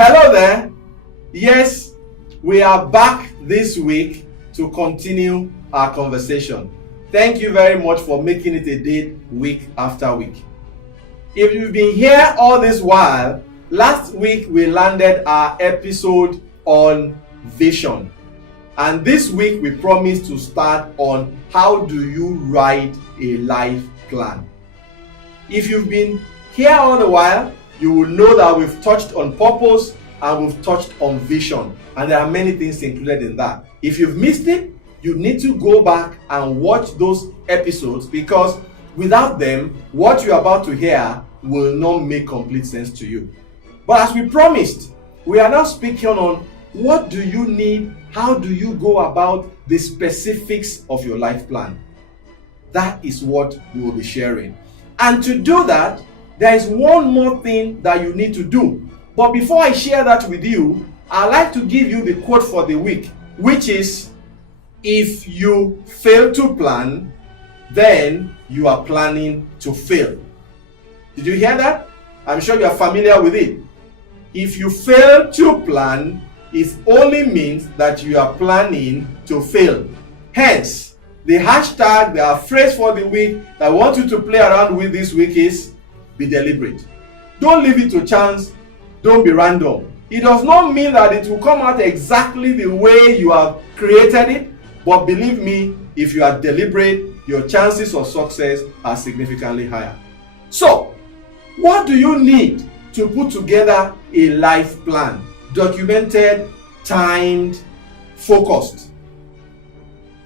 Hello there. Yes, we are back this week to continue our conversation. Thank you very much for making it a date week after week. If you've been here all this while, last week we landed our episode on vision. And this week we promise to start on how do you write a life plan. If you've been here all the while, you will know that we've touched on purpose and we've touched on vision. And there are many things included in that. If you've missed it, you need to go back and watch those episodes, because without them, what you're about to hear will not make complete sense to you. But as we promised, we are now speaking on what do you need, how do you go about the specifics of your life plan. That is what we will be sharing. And to do that, there is one more thing that you need to do. But before I share that with you, I'd like to give you the quote for the week, which is, if you fail to plan, then you are planning to fail. Did you hear that? I'm sure you are familiar with it. If you fail to plan, it only means that you are planning to fail. Hence, the hashtag, the phrase for the week that I want you to play around with this week is, be deliberate. Don't leave it to chance. Don't be random. It does not mean that it will come out exactly the way you have created it, but believe me, if you are deliberate, your chances of success are significantly higher. So, what do you need to put together a life plan? Documented, timed, focused.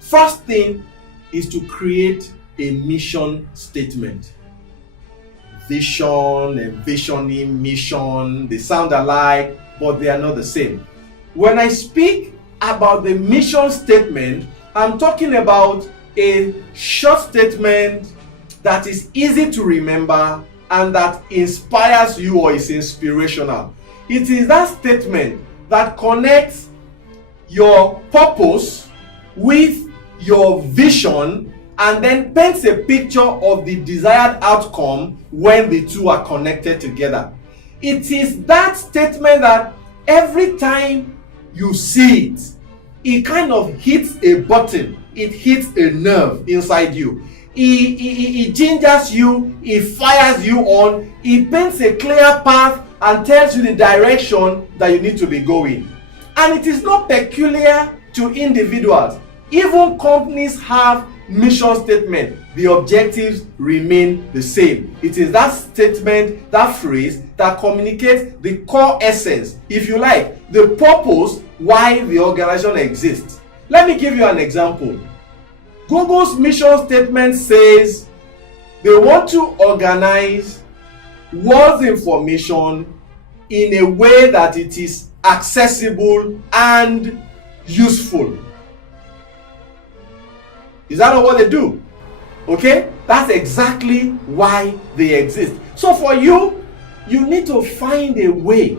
First thing is to create a mission statement. Vision, envisioning, mission, they sound alike, but they are not the same. When I speak about the mission statement, I'm talking about a short statement that is easy to remember and that inspires you or is inspirational. It is that statement that connects your purpose with your vision and then paints a picture of the desired outcome when the two are connected together. It is that statement that every time you see it, it kind of hits a button, it hits a nerve inside you. It gingers you, it fires you on, it paints a clear path and tells you the direction that you need to be going. And it is not peculiar to individuals. Even companies have mission statement. The objectives remain the same. It is that statement, that phrase that communicates the core essence, if you like, the purpose why the organization exists. Let me give you an example. Google's mission statement says they want to organize world's information in a way that it is accessible and useful. Is that not what they do? Okay? That's exactly why they exist. So for you, you need to find a way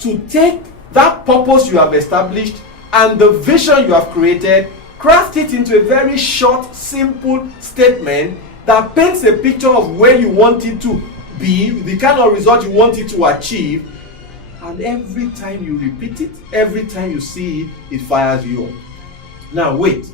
to take that purpose you have established and the vision you have created, craft it into a very short, simple statement that paints a picture of where you want it to be, the kind of result you want it to achieve, and every time you repeat it, every time you see it, it fires you up. Now wait.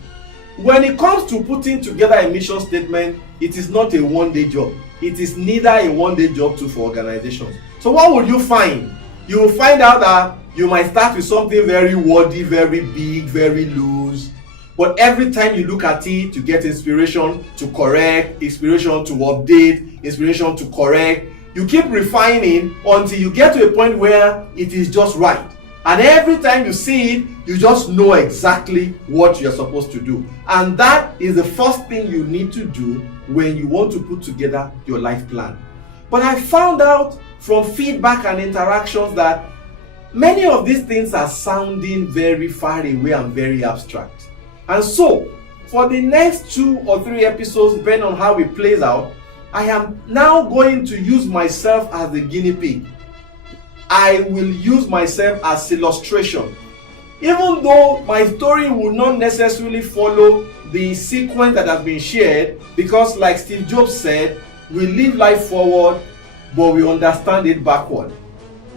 When it comes to putting together a mission statement, it is not a one-day job. It is neither a one-day job too for organizations. So what would you find? You will find out that you might start with something very wordy, very big, very loose. But every time you look at it, you get inspiration to correct, inspiration to update, inspiration to correct. You keep refining until you get to a point where it is just right. And every time you see it, you just know exactly what you're supposed to do. And that is the first thing you need to do when you want to put together your life plan. But I found out from feedback and interactions that many of these things are sounding very far away and very abstract. And so, for the next 2 or 3 episodes, depending on how it plays out, I am now going to use myself as the guinea pig. I will use myself as illustration. Even though my story will not necessarily follow the sequence that has been shared, because like Steve Jobs said, we live life forward, but we understand it backward.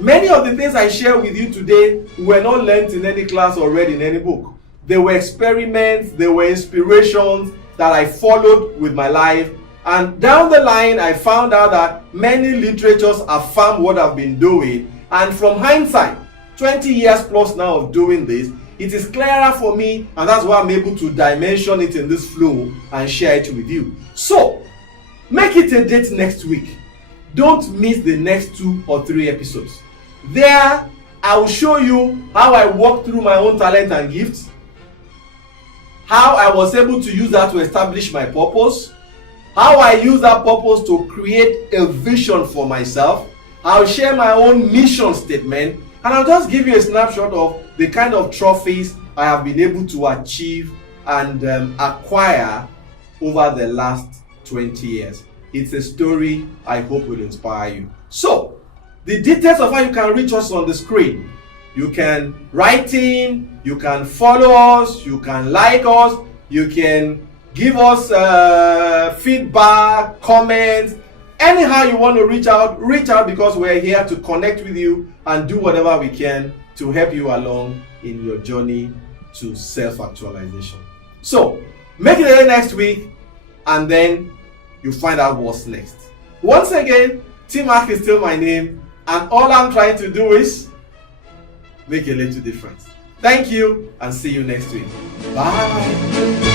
Many of the things I share with you today were not learned in any class or read in any book. They were experiments, they were inspirations that I followed with my life. And down the line, I found out that many literatures affirm what I've been doing. And from hindsight, 20 years plus now of doing this, it is clearer for me, and that's why I'm able to dimension it in this flow and share it with you. So, make it a date next week. Don't miss the next 2 or 3 episodes. There, I will show you how I walked through my own talent and gifts, how I was able to use that to establish my purpose, how I use that purpose to create a vision for myself. I'll share my own mission statement, and I'll just give you a snapshot of the kind of trophies I have been able to achieve and acquire over the last 20 years. It's a story I hope will inspire you. So, the details of how you can reach us on the screen. You can write in, you can follow us, you can like us, you can give us feedback, comments. Anyhow you want to reach out because we're here to connect with you and do whatever we can to help you along in your journey to self-actualization. So, make it there next week and then you find out what's next. Once again, T-Mark is still my name, and all I'm trying to do is make a little difference. Thank you and see you next week. Bye.